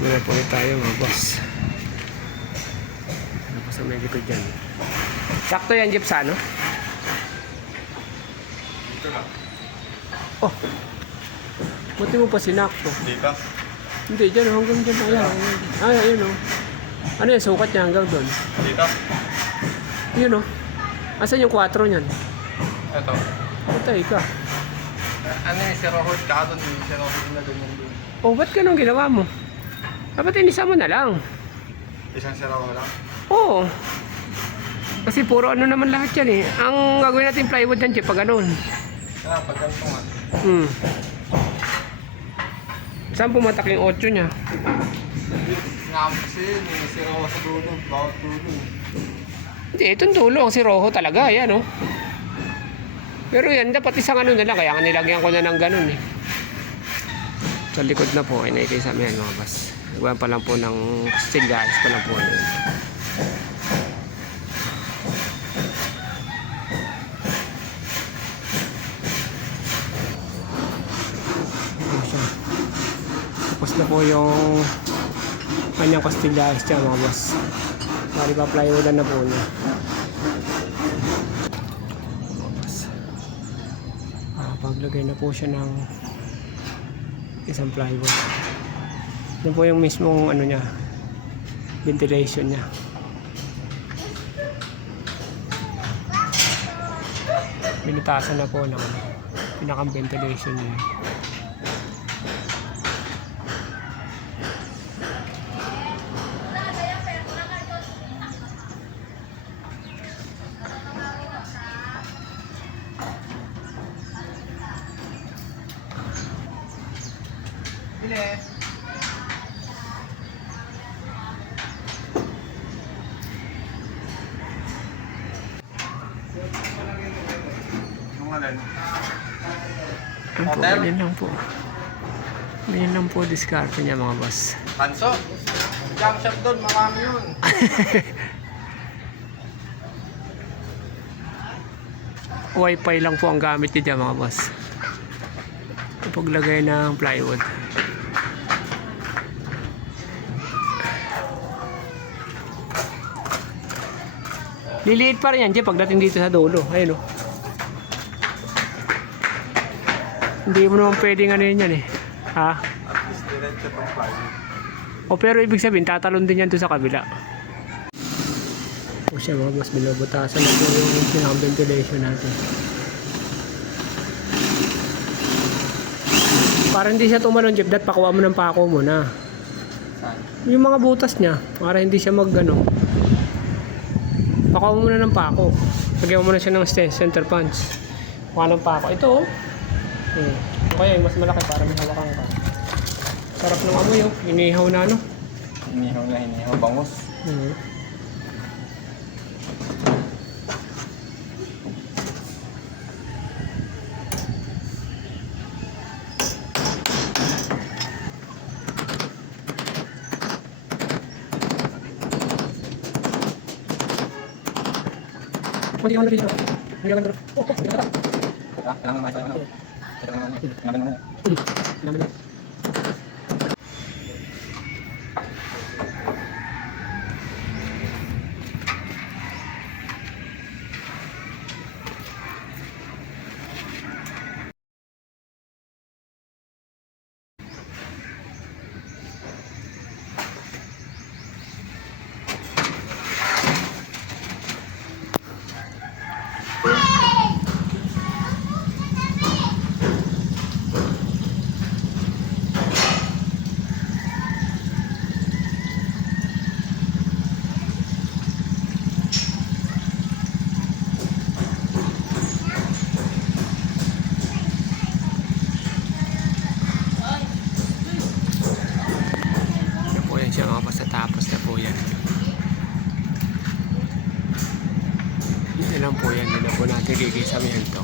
Muna po tayo mga boss. Ano po sa may likod dyan. Sakto yan jeep sa ano? Dito lang. Oh. Buti mo pa sinakto. Dito? Hindi, dyan hanggang dyan. Ayan. Ay, ayun o. Ano yan? Sukat niya hanggang doon. Dito? Yun o. Asan yung 4 niyan? Ito. Patay ka. Ano yung si Rohod? Kaka doon yung si Rohod na ganyan doon. Oh, ba't ganun ginawa mo? Dapat inisa mo na lang. Isang si Rohod lang? Oo. Kasi puro ano naman lahat yan eh. Ang gagawin natin plywood yan, Jeep, pag ganun. Ah, pag ganito nga. Saan pumatak yung 8 niya? Nga kasi yun eh, si Rohod sa dulo. Bawat dulo. Hindi, itong dulo. Ang si Rojo talaga. Yan oh. Pero yan, dapat isang ano na lang. Kaya nga nilagyan ko na ng ganun eh. Sa likod na po ay naikisa mo yan mga bas. Nagawa pa lang po ng steel guys pa lang po. Tapos na po yung kanyang kastillas dyan mga boss. Pari pa plywoodan na po niya. Paglagay na po siya ng isang plywood. Yan po yung mismong ano niya, ventilation niya. Binutasan na po ng pinakang ventilation niya. Bilis! Yung alin? Yan po, ganyan lang po. Ganyan lang po diskarte niya mga boss. Panso! Jump shot doon, marami yun. Wi-Fi lang po ang gamit niya mga boss. Paglagay ng plywood. Liliit pa rin yan, Jeff, pagdating dito sa dulo. Ayun o. Hindi mo naman pwedeng ano yun yan eh. Ha? At least diretso pang plywood. O pero ibig sabihin, tatalon din yan doon sa kabila. O siya mga boss, binubutasan na po yung pinaka-ventilation natin. Para hindi siya tumalon, Jeff, dat pakuha mo ng pako muna. Saan? Yung mga butas niya, para hindi siya mag-ano. Pakuha mo muna ng pako. Lagyan mo muna siya ng center punch. Pakuha ng pako. Ito oh. Kaya yung mas malaki para may hawakan ka. Sarap ng amoy oh. Inihaw na ano. Hinihaw na hinihaw. Bangus. Hindi ka dito. Hindi ka dito. Oh, hindi ka. Kailangan naman ito. Kailangan naman. Siya mga basta tapos na po yan. Hindi lang po yan. Hindi na po natin gigisamihan to.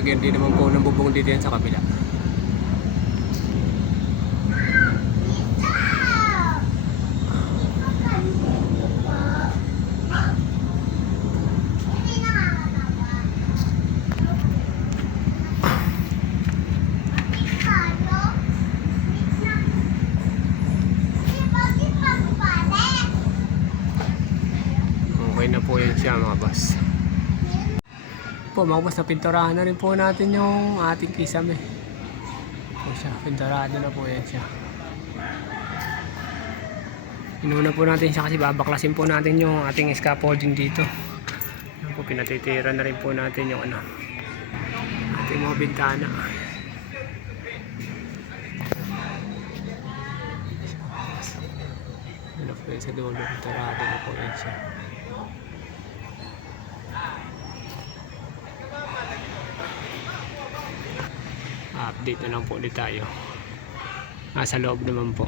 Lalagyan din naman po ng bubong dito yan sa kabila. Okay na po yan siya mga boss. Po mga boss, napinturahan na rin po natin yung ating kisame. Po siya, pinturahan na po yan siya. Inuna po natin siya kasi babaklasin po natin yung ating scaffolding dito. Yan po, pinatitira na rin po natin yung ano, ating mga bintana. Ano po yan sa dulo, pinturahan na po yan siya. Update na lang po ulit tayo. Nasa loob naman po.